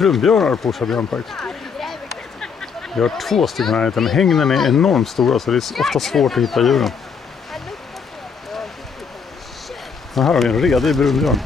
brunbjörnar på Orsa björnpark. Vi har 2 stycken här. Hängnen är enormt stora så det är ofta svårt att hitta djuren. Men här har vi en redig brunbjörn.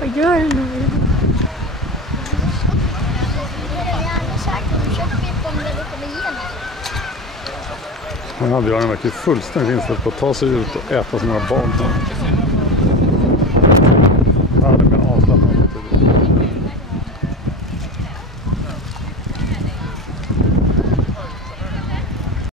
Vad gör du nu? Den här björnen verkar fullständigt inställd på att ta sig ut och äta sina barn. Ja, det blir en avslappnad.